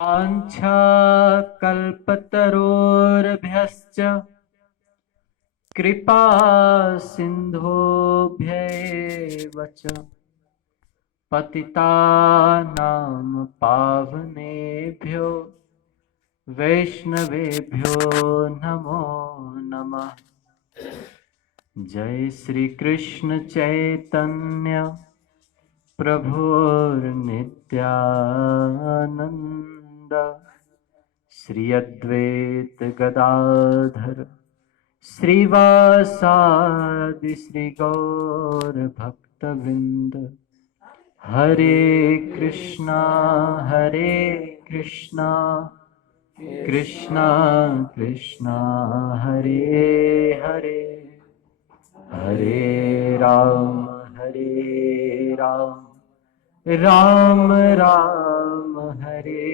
वाञ्छाकल्पतरोर्भ्यश्च कृपा सिन्धुभ्यैव च पतितानां पावनेभ्यो वैष्णवेभ्यो नमो नमः। जय श्री कृष्ण चैतन्य प्रभुर्नित्यानन्द श्री अद्वैत गदाधर श्रीवासादि श्री गौर भक्तवृंद। हरे कृष्णा कृष्णा कृष्णा हरे हरे, हरे राम राम राम हरे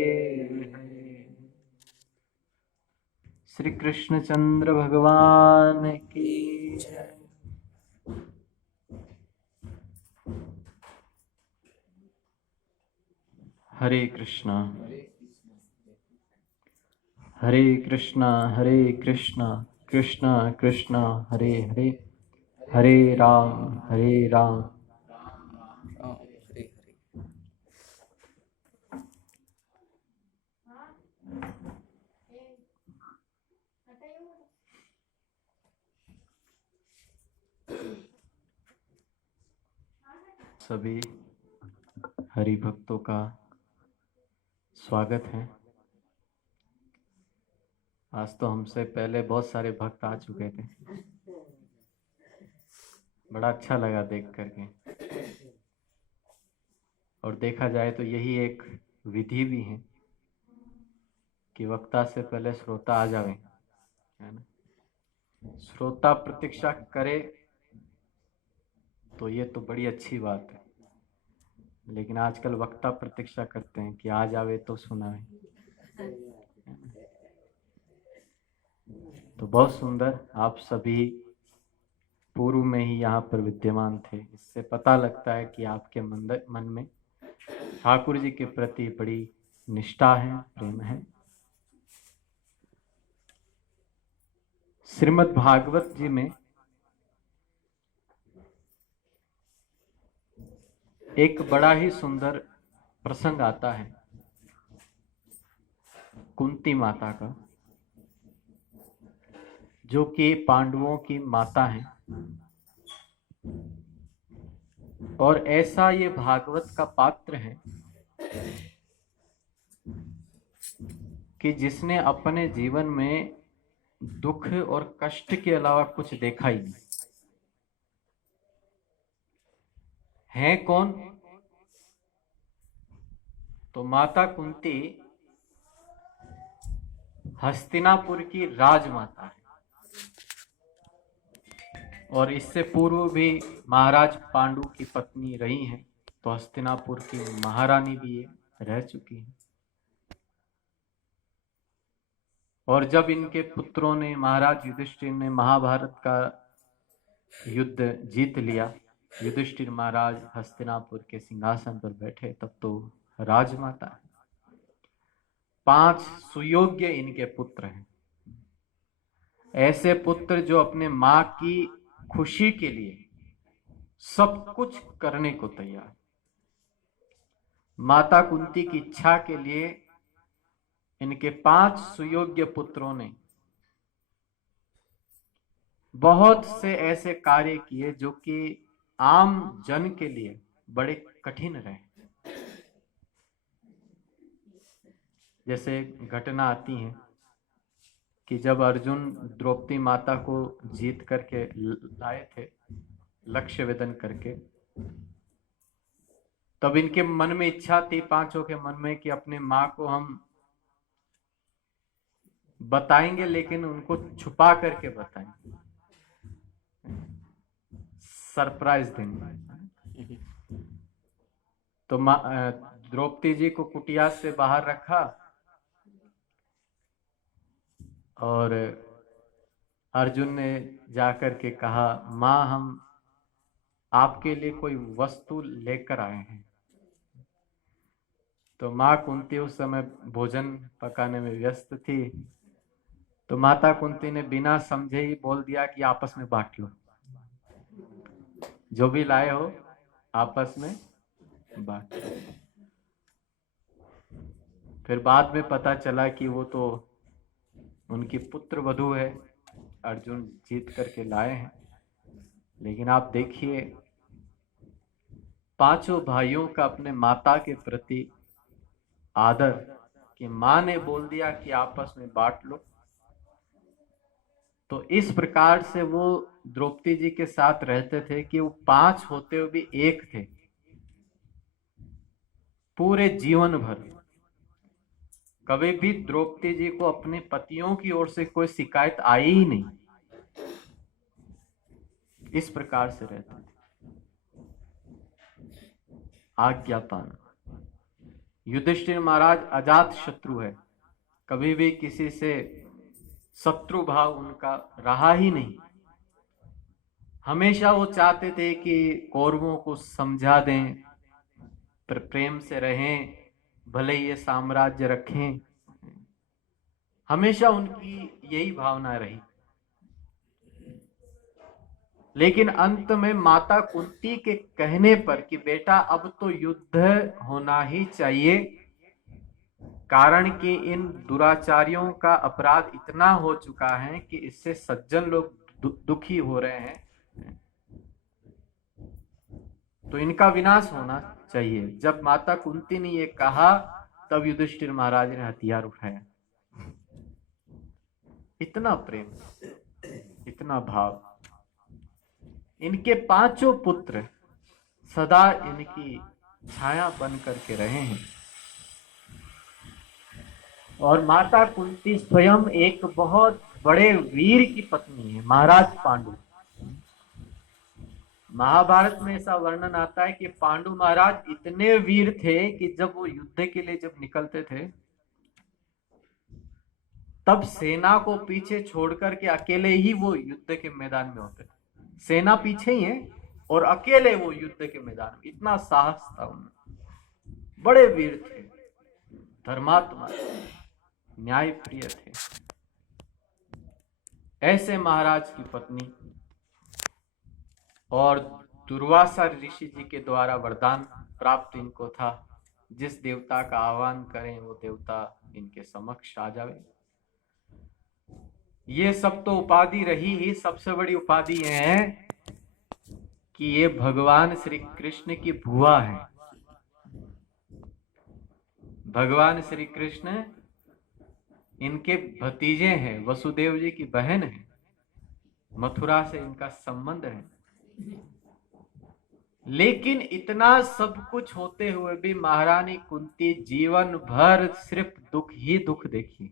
हरे। श्री कृष्णचंद्र भगवान की जय। हरे कृष्णा कृष्णा कृष्णा हरे हरे, हरे राम हरे हरे। सभी हरि भक्तों का स्वागत है। आज तो हमसे पहले बहुत सारे भक्त आ चुके थे, बड़ा अच्छा लगा देख करके। और देखा जाए तो यही एक विधि भी है कि वक्ता से पहले श्रोता आ जावे, है ना। श्रोता प्रतीक्षा करे तो ये तो बड़ी अच्छी बात है, लेकिन आजकल वक्ता प्रतीक्षा करते हैं कि आ जावे तो सुनावे। तो बहुत सुंदर, आप सभी पूर्व में ही यहाँ पर विद्यमान थे। इससे पता लगता है कि आपके मन में ठाकुर जी के प्रति बड़ी निष्ठा है, प्रेम है। श्रीमद् भागवत जी में एक बड़ा ही सुंदर प्रसंग आता है कुंती माता का, जो कि पांडवों की माता है। और ऐसा ये भागवत का पात्र है कि जिसने अपने जीवन में दुख और कष्ट के अलावा कुछ देखा ही नहीं है। कौन? तो माता कुंती हस्तिनापुर की राजमाता है, और इससे पूर्व भी महाराज पांडु की पत्नी रही हैं, तो हस्तिनापुर की महारानी भी ये रह चुकी हैं। और जब इनके पुत्रों ने, महाराज युधिष्ठिर ने महाभारत का युद्ध जीत लिया, युधिष्ठिर महाराज हस्तिनापुर के सिंहासन पर बैठे, तब तो राजमाता है। 5 सुयोग्य इनके पुत्र हैं, ऐसे पुत्र जो अपने मां की खुशी के लिए सब कुछ करने को तैयार। माता कुंती की इच्छा के लिए इनके 5 सुयोग्य पुत्रों ने बहुत से ऐसे कार्य किए जो कि आम जन के लिए बड़े कठिन रहे। जैसे घटना आती है कि जब अर्जुन द्रौपदी माता को जीत करके लाए थे, लक्ष्य वेदन करके, तब इनके मन में इच्छा थी, 5 के मन में, कि अपने मां को हम बताएंगे, लेकिन उनको छुपा करके बताएंगे, सरप्राइज देंगे। तो द्रौपदी जी को कुटिया से बाहर रखा और अर्जुन ने जाकर के कहा, मां हम आपके लिए कोई वस्तु लेकर आए हैं। तो माँ कुंती उस समय भोजन पकाने में व्यस्त थी। तो माता कुंती ने बिना समझे ही बोल दिया कि आपस में बांट लो, जो भी लाए हो आपस में बांट लो। फिर बाद में पता चला कि वो तो उनकी पुत्र वधू है, अर्जुन जीत करके लाए हैं। लेकिन आप देखिए, पांचों भाइयों का अपने माता के प्रति आदर, कि माँ ने बोल दिया कि आपस में बांट लो। तो इस प्रकार से वो द्रौपदी जी के साथ रहते थे कि वो 5 होते हुए भी एक थे पूरे जीवन भर। कभी भी द्रौपदी जी को अपने पतियों की ओर से कोई शिकायत आई ही नहीं। इस प्रकार से रहते थे। आज्ञा पाना। युधिष्ठिर महाराज अजात शत्रु है, कभी भी किसी से शत्रु भाव उनका रहा ही नहीं। हमेशा वो चाहते थे कि कौरवों को समझा दें, पर प्रेम से रहें, भले ये साम्राज्य रखें। हमेशा उनकी यही भावना रही। लेकिन अंत में माता कुंती के कहने पर कि बेटा अब तो युद्ध होना ही चाहिए, कारण कि इन दुराचारियों का अपराध इतना हो चुका है कि इससे सज्जन लोग दुखी हो रहे हैं, तो इनका विनाश होना चाहिए। जब माता कुंती ने ये कहा, तब युधिष्ठिर महाराज ने हथियार उठाया। इतना प्रेम, इतना भाव। इनके 5 पुत्र सदा इनकी छाया बन करके रहे हैं। और माता कुंती स्वयं एक बहुत बड़े वीर की पत्नी है, महाराज पांडु। महाभारत में ऐसा वर्णन आता है कि पांडु महाराज इतने वीर थे कि जब वो युद्ध के लिए जब निकलते थे, तब सेना को पीछे छोड़ करके अकेले ही वो युद्ध के मैदान में होते थे। सेना पीछे ही है और अकेले वो युद्ध के मैदान में। इतना साहस था उनमें। बड़े वीर थे, धर्मात्मा, न्याय प्रिय थे। ऐसे महाराज की पत्नी, और दुर्वासा ऋषि जी के द्वारा वरदान प्राप्त इनको था, जिस देवता का आह्वान करें वो देवता इनके समक्ष आ जावे। ये सब तो उपाधि रही ही, सबसे बड़ी उपाधि ये है कि ये भगवान श्री कृष्ण की बुआ है। भगवान श्री कृष्ण इनके भतीजे हैं, वसुदेव जी की बहन है, मथुरा से इनका संबंध है। लेकिन इतना सब कुछ होते हुए भी महारानी कुंती जीवन भर सिर्फ दुख ही दुख देखी।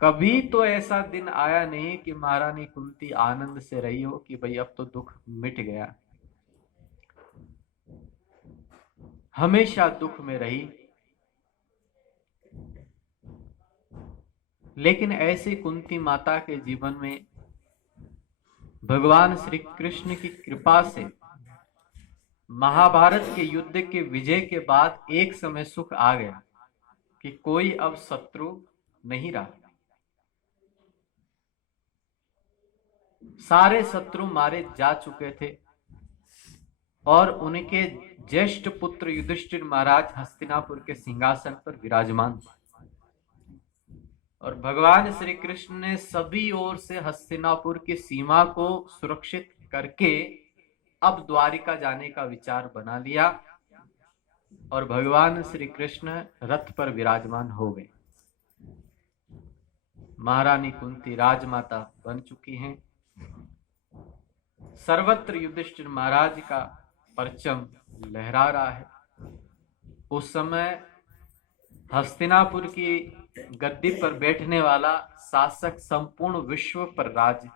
कभी तो ऐसा दिन आया नहीं कि महारानी कुंती आनंद से रही हो कि भाई अब तो दुख मिट गया। हमेशा दुख में रही। लेकिन ऐसी कुंती माता के जीवन में भगवान श्री कृष्ण की कृपा से महाभारत के युद्ध के विजय के बाद एक समय सुख आ गया कि कोई अब शत्रु नहीं रहा। सारे शत्रु मारे जा चुके थे और उनके ज्येष्ठ पुत्र युधिष्ठिर महाराज हस्तिनापुर के सिंहासन पर विराजमान थे। और भगवान श्री कृष्ण ने सभी ओर से हस्तिनापुर की सीमा को सुरक्षित करके अब द्वारिका जाने का विचार बना लिया और भगवान श्री कृष्ण रथ पर विराजमान हो गए। महारानी कुंती राजमाता बन चुकी हैं। सर्वत्र युधिष्ठिर महाराज का परचम लहरा रहा है। उस समय हस्तिनापुर की गद्दी पर बैठने वाला शासक संपूर्ण विश्व पर राज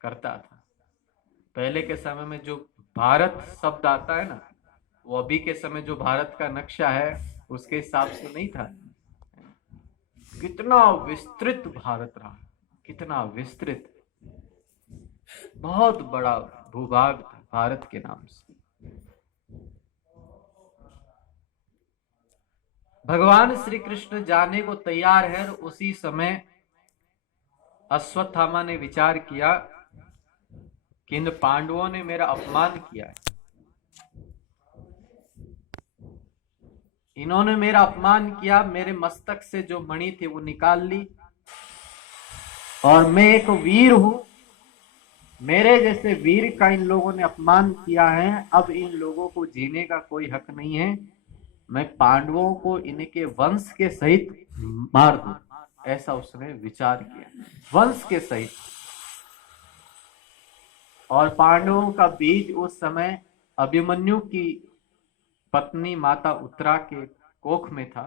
करता था। पहले के समय में जो भारत शब्द आता है ना, वो अभी के समय जो भारत का नक्शा है उसके हिसाब से नहीं था। कितना विस्तृत भारत रहा, कितना विस्तृत, बहुत बड़ा भूभाग था भारत के नाम से। भगवान श्री कृष्ण जाने को तैयार है और उसी समय अश्वत्थामा ने विचार किया कि इन पांडवों ने मेरा अपमान किया है, इन्होंने मेरा अपमान किया, मेरे मस्तक से जो मणि थी वो निकाल ली, और मैं एक वीर हूं, मेरे जैसे वीर का इन लोगों ने अपमान किया है, अब इन लोगों को जीने का कोई हक नहीं है, मैं पांडवों को इनके वंश के सहित मार दूं। ऐसा उसने विचार किया, वंश के सहित। और पांडवों का बीज उस समय अभिमन्यु की पत्नी माता उत्तरा के कोख में था,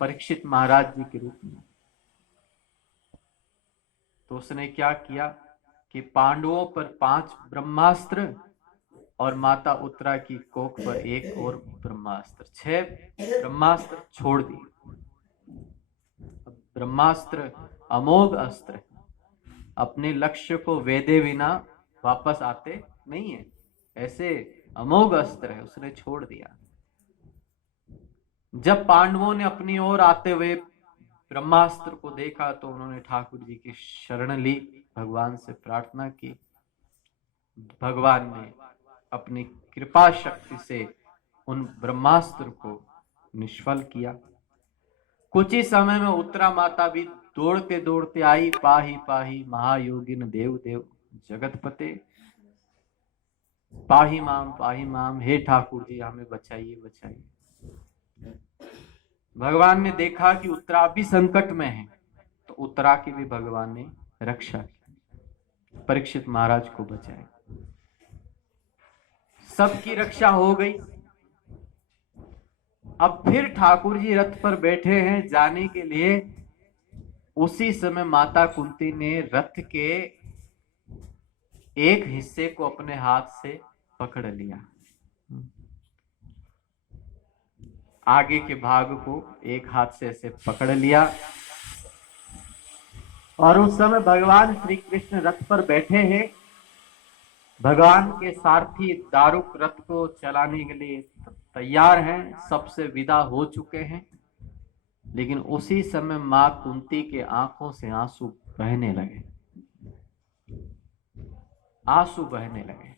परीक्षित महाराज जी के रूप में। तो उसने क्या किया कि पांडवों पर 5 ब्रह्मास्त्र और माता उत्तरा की कोख पर 1 और ब्रह्मास्त्र, 6 ब्रह्मास्त्र छोड़ दिए। ब्रह्मास्त्र अमोघ अस्त्र, अपने लक्ष्य को वेदे बिना वापस आते नहीं है, ऐसे अमोघ अस्त्र है, उसने छोड़ दिया। जब पांडवों ने अपनी ओर आते हुए ब्रह्मास्त्र को देखा तो उन्होंने ठाकुर जी की शरण ली, भगवान से प्रार्थना की। भगवान ने अपनी कृपा शक्ति से उन ब्रह्मास्त्र को निष्फल किया। कुछ ही समय में उत्तरा माता भी दौड़ते दौड़ते आई, पाही पाही महायोगिन देव देव जगतपते, पाही माम, हे ठाकुर जी हमें बचाइए बचाइए। भगवान ने देखा कि उत्तरा भी संकट में है, तो उत्तरा की भी भगवान ने रक्षा की, परीक्षित महाराज को बचाया, सबकी रक्षा हो गई। अब फिर ठाकुर जी रथ पर बैठे हैं जाने के लिए। उसी समय माता कुंती ने रथ के एक हिस्से को अपने हाथ से पकड़ लिया, आगे के भाग को एक हाथ से ऐसे पकड़ लिया। और उस समय भगवान श्री कृष्ण रथ पर बैठे हैं, भगवान के सारथी दारुक रथ को चलाने के लिए तैयार हैं, सबसे विदा हो चुके हैं। लेकिन उसी समय मां कुंती के आंखों से आंसू बहने लगे, आंसू बहने लगे।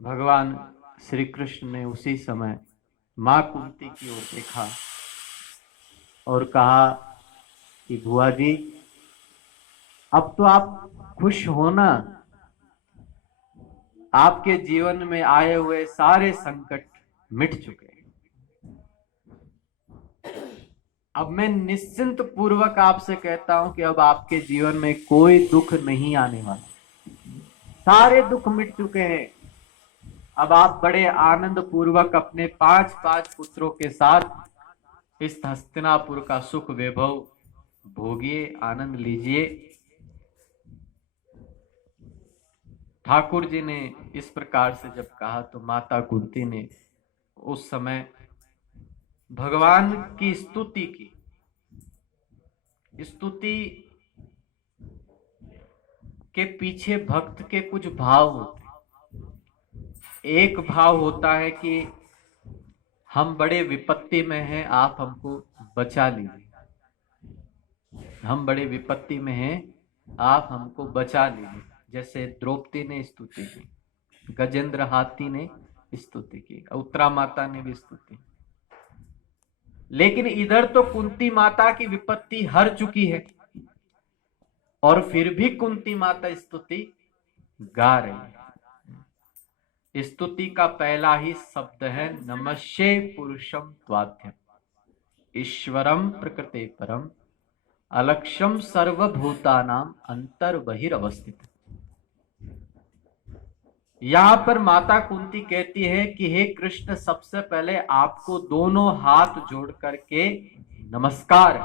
भगवान श्री कृष्ण ने उसी समय मां कुंती की ओर देखा और कहा कि बुआ जी अब तो आप खुश हो ना, आपके जीवन में आए हुए सारे संकट मिट चुके हैं, अब मैं निश्चिंत पूर्वक आपसे कहता हूं कि अब आपके जीवन में कोई दुख नहीं आने वाला, सारे दुख मिट चुके हैं। अब आप बड़े आनंद पूर्वक अपने 5 पुत्रों के साथ इस हस्तिनापुर का सुख वैभव भोगिए, आनंद लीजिए। ठाकुर जी ने इस प्रकार से जब कहा तो माता कुंती ने उस समय भगवान की स्तुति की। स्तुति के पीछे भक्त के कुछ भाव होते हैं। एक भाव होता है कि हम बड़े विपत्ति में हैं, आप हमको बचा लीजिए, हम बड़े विपत्ति में हैं, आप हमको बचा लीजिए। जैसे द्रौपदी ने स्तुति की, गजेंद्र हाथी ने स्तुति की, उत्तरा माता ने भी स्तुति। लेकिन इधर तो कुंती माता की विपत्ति हर चुकी है और फिर भी कुंती माता स्तुति गा रही है। स्तुति का पहला ही शब्द है नमस्ये पुरुषम त्वाद्यम ईश्वरम प्रकृते परम अलक्ष्यम सर्वभूतानाम अंतर बहिरवस्थित। यहां पर माता कुंती कहती है कि हे कृष्ण, सबसे पहले आपको दोनों हाथ जोड़ करके नमस्कार,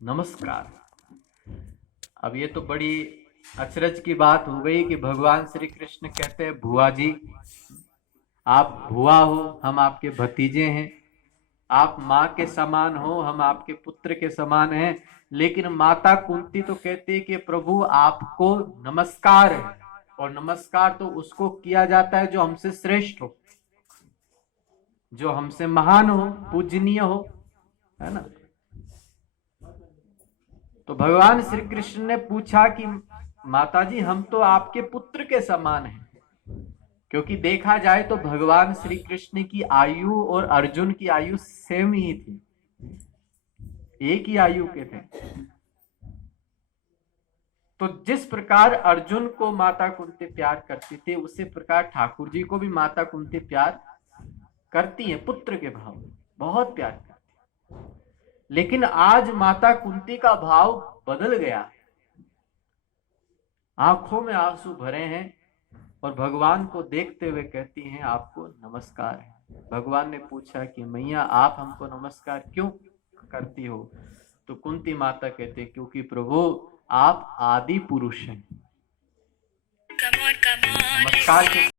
नमस्कार। अब ये तो बड़ी अचरज की बात हो गई कि भगवान श्री कृष्ण कहते हैं भुआ जी, आप भुआ हो, हम आपके भतीजे हैं, आप माँ के समान हो, हम आपके पुत्र के समान हैं। लेकिन माता कुंती तो कहती है कि प्रभु आपको नमस्कार है, और नमस्कार तो उसको किया जाता है जो हमसे श्रेष्ठ हो। जो हमसे महान हो, पूजनीय हो, है ना। तो भगवान श्री कृष्ण ने पूछा कि माताजी हम तो आपके पुत्र के समान हैं, क्योंकि देखा जाए तो भगवान श्री कृष्ण की आयु और अर्जुन की आयु सेम ही थी, एक ही आयु के थे। तो जिस प्रकार अर्जुन को माता कुंती प्यार करती थी, उसी प्रकार ठाकुर जी को भी माता कुंती प्यार करती है, पुत्र के भाव में बहुत प्यार करती है। लेकिन आज माता कुंती का भाव बदल गया, आंखों में आंसू भरे हैं और भगवान को देखते हुए कहती हैं आपको नमस्कार है। भगवान ने पूछा कि मैया आप हमको नमस्कार क्यों करती हो? तो कुंती माता कहते क्योंकि प्रभु आप आदि पुरुष हैं। नमस्कार